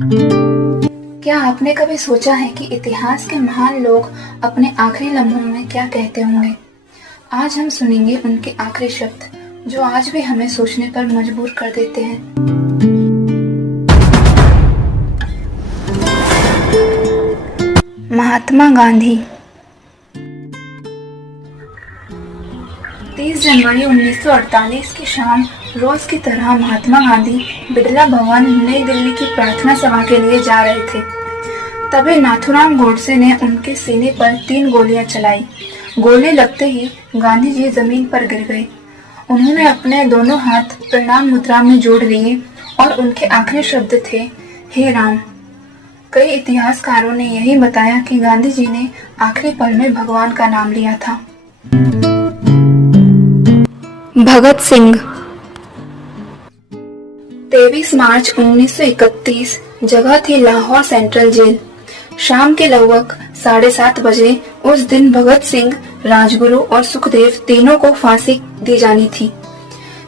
क्या आपने कभी सोचा है कि इतिहास के महान लोग अपने आखिरी लम्हों में क्या कहते होंगे? आज हम सुनेंगे उनके आखिरी शब्द जो आज भी हमें सोचने पर मजबूर कर देते हैं। महात्मा गांधी। 30 जनवरी 1948 की शाम रोज की तरह महात्मा गांधी बिड़ला भवन नई दिल्ली की प्रार्थना सभा के लिए जा रहे थे। तभी नाथूराम गोडसे ने उनके सीने पर 3 गोलियां चलाई। गोली लगते ही गांधी जी जमीन पर गिर गए। उन्होंने अपने दोनों हाथ प्रणाम मुद्रा में जोड़ लिए और उनके आखिरी शब्द थे, हे राम। कई इतिहासकारों ने यही बताया कि गांधी जी ने आखिरी पल में भगवान का नाम लिया था। भगत सिंह। 23 मार्च 1931, जगह थी लाहौर सेंट्रल जेल। शाम के लगभग 7:30 बजे उस दिन भगत सिंह, राजगुरु और सुखदेव तीनों को फांसी दी जानी थी।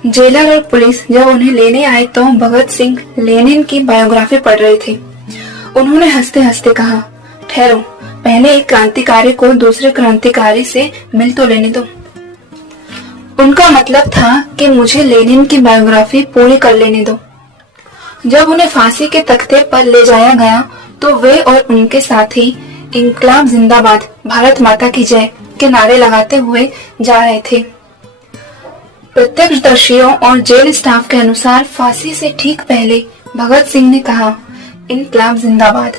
जेलर और पुलिस जब उन्हें लेने आए तो भगत सिंह लेनिन की बायोग्राफी पढ़ रहे थे। उन्होंने हंसते हंसते कहा, ठहरो, पहले एक क्रांतिकारी को दूसरे क्रांतिकारी से मिल तो लेने दो। उनका मतलब था कि मुझे लेनिन की बायोग्राफी पूरी कर लेने दो। जब उन्हें फांसी के तख्ते पर ले जाया गया तो वे और उनके साथी इंकलाब जिंदाबाद, भारत माता की जय के नारे लगाते हुए जा रहे थे। प्रत्यक्षदर्शियों और जेल स्टाफ के अनुसार फांसी से ठीक पहले भगत सिंह ने कहा, इंकलाब जिंदाबाद।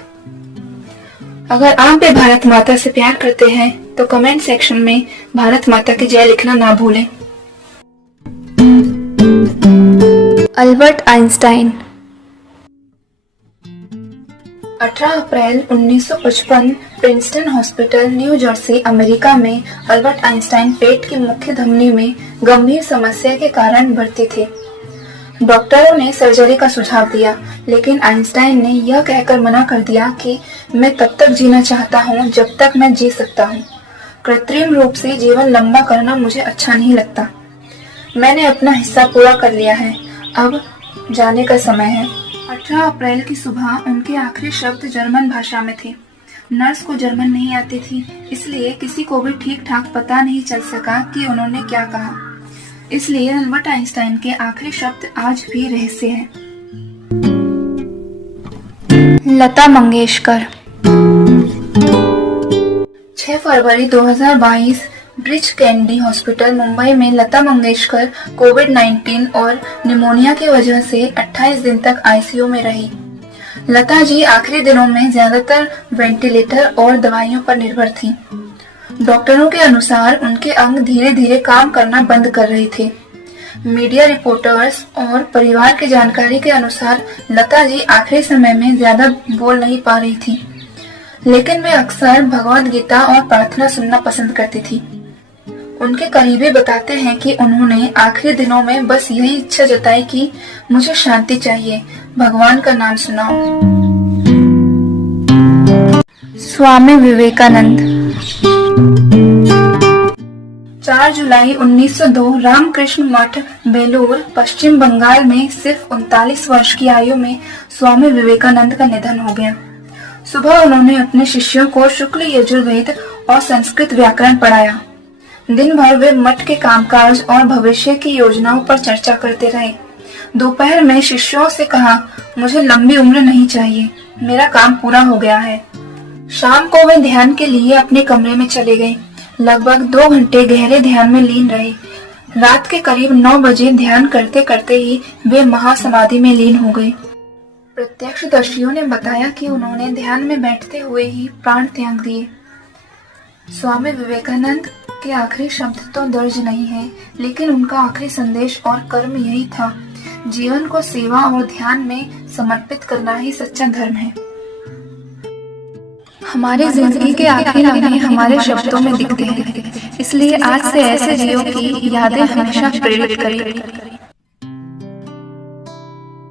अगर आप भी भारत माता से प्यार करते हैं तो कमेंट सेक्शन में भारत माता की जय लिखना ना भूलें। Albert Einstein. 18 अप्रैल 1955 Princeton hospital, new Jersey, America में अल्बर्ट आइंस्टाइन पेट की मुख्य धमनी में गंभीर समस्या के कारण भर्ती थे। डॉक्टरों ने सर्जरी का सुझाव दिया, लेकिन आइंस्टाइन ने यह कहकर मना कर दिया कि मैं तब तक जीना चाहता हूँ जब तक मैं जी सकता हूँ। कृत्रिम रूप से जीवन लंबा करना मुझे अच्छा नहीं लगता। मैंने अपना हिस्सा पूरा कर लिया है, अब जाने का समय है। 18 अप्रैल की सुबह उनके आखिरी शब्द जर्मन भाषा में थे। नर्स को जर्मन नहीं आती थी, इसलिए किसी को भी ठीक ठाक पता नहीं चल सका कि उन्होंने क्या कहा। इसलिए अल्बर्ट आइंस्टाइन के आखिरी शब्द आज भी रहस्य हैं। लता मंगेशकर। 6 फरवरी 2022, ब्रिच कैंडी हॉस्पिटल, मुंबई में लता मंगेशकर कोविड-19 और निमोनिया की वजह से 28 दिन तक आईसीयू में रही। लता जी आखिरी दिनों में ज्यादातर वेंटिलेटर और दवाइयों पर निर्भर थीं। डॉक्टरों के अनुसार उनके अंग धीरे धीरे काम करना बंद कर रहे थे। मीडिया रिपोर्टर्स और परिवार की जानकारी के अनुसार लता जी आखिरी समय में ज्यादा बोल नहीं पा रही थी, लेकिन वे अक्सर भगवद गीता और प्रार्थना सुनना पसंद करती थी। उनके करीबी बताते हैं कि उन्होंने आखिरी दिनों में बस यही इच्छा जताई कि मुझे शांति चाहिए, भगवान का नाम सुनाओ। स्वामी विवेकानंद। 4 जुलाई 1902, रामकृष्ण मठ, बेलूर, पश्चिम बंगाल में सिर्फ 39 वर्ष की आयु में स्वामी विवेकानंद का निधन हो गया। सुबह उन्होंने अपने शिष्यों को शुक्ल यजुर्वेद और संस्कृत व्याकरण पढ़ाया। दिन भर वे मठ के कामकाज और भविष्य की योजनाओं पर चर्चा करते रहे। दोपहर में शिष्यों से कहा, मुझे लंबी उम्र नहीं चाहिए, मेरा काम पूरा हो गया है। शाम को वे ध्यान के लिए अपने कमरे में चले गए। लगभग 2 घंटे गहरे ध्यान में लीन रहे। रात के करीब 9 बजे ध्यान करते करते ही वे महासमाधि में लीन हो गए। प्रत्यक्षदर्शियों ने बताया कि उन्होंने ध्यान में बैठते हुए ही प्राण त्याग दिए। स्वामी विवेकानंद के आखिरी शब्द तो दर्ज नहीं है, लेकिन उनका आखिरी संदेश और कर्म यही था, जीवन को सेवा और ध्यान में समर्पित करना ही सच्चा धर्म है। हमारी जिंदगी के आखिरी लम्हे हमारे शब्दों में दिखते हैं, इसलिए आज से ऐसे जियो की यादें हमेशा प्रेरित करें।